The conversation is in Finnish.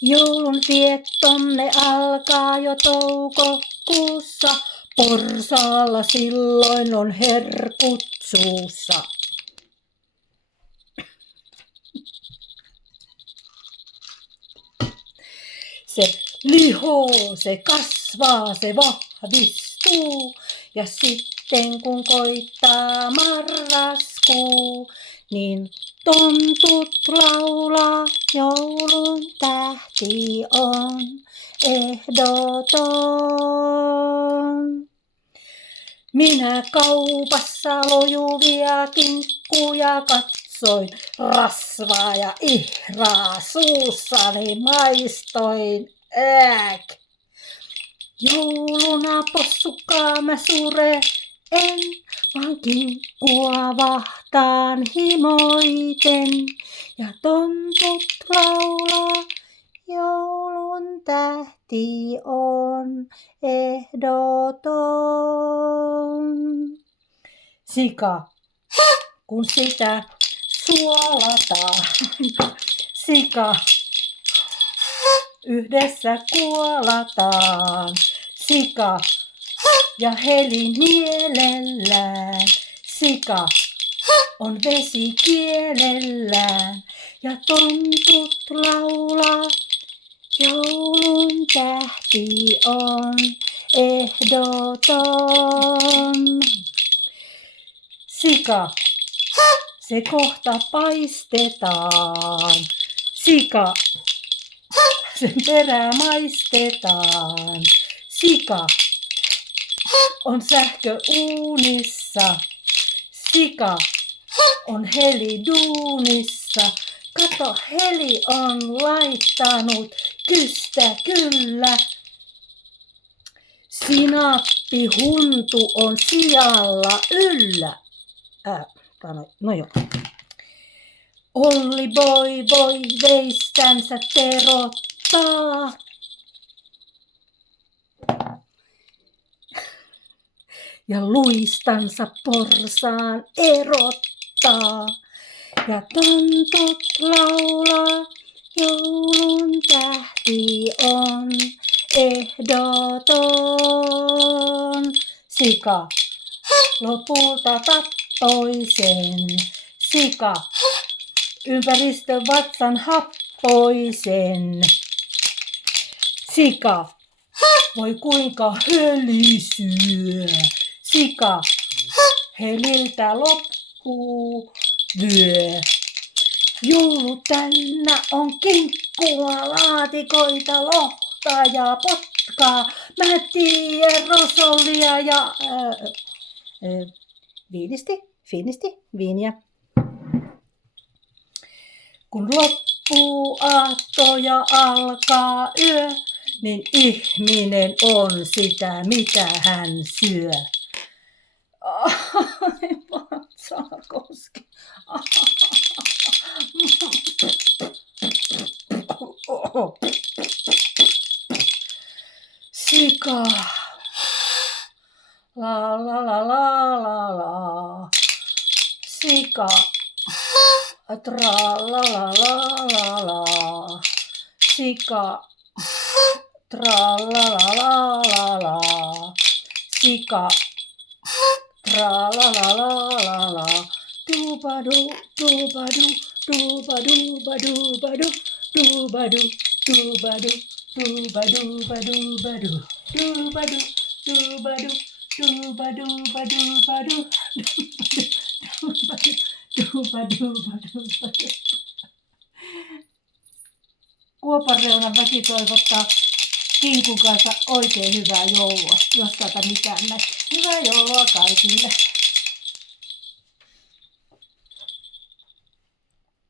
Joulun viettonne alkaa jo toukokuussa, porsaalla silloin on herkut suussa. Se lihoo, se kasvaa, se vahvistuu ja sitten kun koittaa marraskuu, niin tontut laulaa, joulun tähti on ehdoton. Minä kaupassa lojuvia kinkkuja katsoin, rasvaa ja ihraa suussani maistoin. Jouluna possukkaa mä sure en, vaan kinkkua vahtaan himoiten. Ja tontut laulaa, joulun tähti on ehdoton. Sika, kun sitä suolataan, sika, yhdessä kuolataan, sika ja heli mielellään, sika on vesi kielellään ja tontut laulaa, joulun tähti on ehdoton. Sika, se kohta paistetaan, sika, sen perää maistetaan, sika on sähköuunissa, sika on heli duunissa. Kato, heli on laittanut kystä kyllä. Sinappihuntu on sijalla yllä. No joo. Olli boy veistänsä terottaa. Ja luistansa porsaan erottaa. Ja tontut laulaa, joulun tähti on ehdoton. Sika lopulta tappoi sen. Sika ympäristön vatsan happoi sen. Sika, voi kuinka heli syö. Sika, heliltä loppuu vyö. Joulu täynnä on kinkkua, laatikoita, lohta ja potkaa. Mä tiedän rosollia ja viiniä. Kun loppuu aatto ja alkaa yö, niin ihminen on sitä, mitä hän syö. Ai Vatsakoski. Sika. La la la la la la. Sika. Tra la la la la la. Sika. Tra la la la la la. Sika. Tra la la la la la. Dubadu dubadu dubadu badu badu dubadu dubadu dubadu badu badu dubadu dubadu dubadu badu badu dubadu badu. Kuopan reunan väki toivottaa kinkun kanssa oikein hyvää joulua, jos tätä mitään näkee. Hyvää joulua kaikille!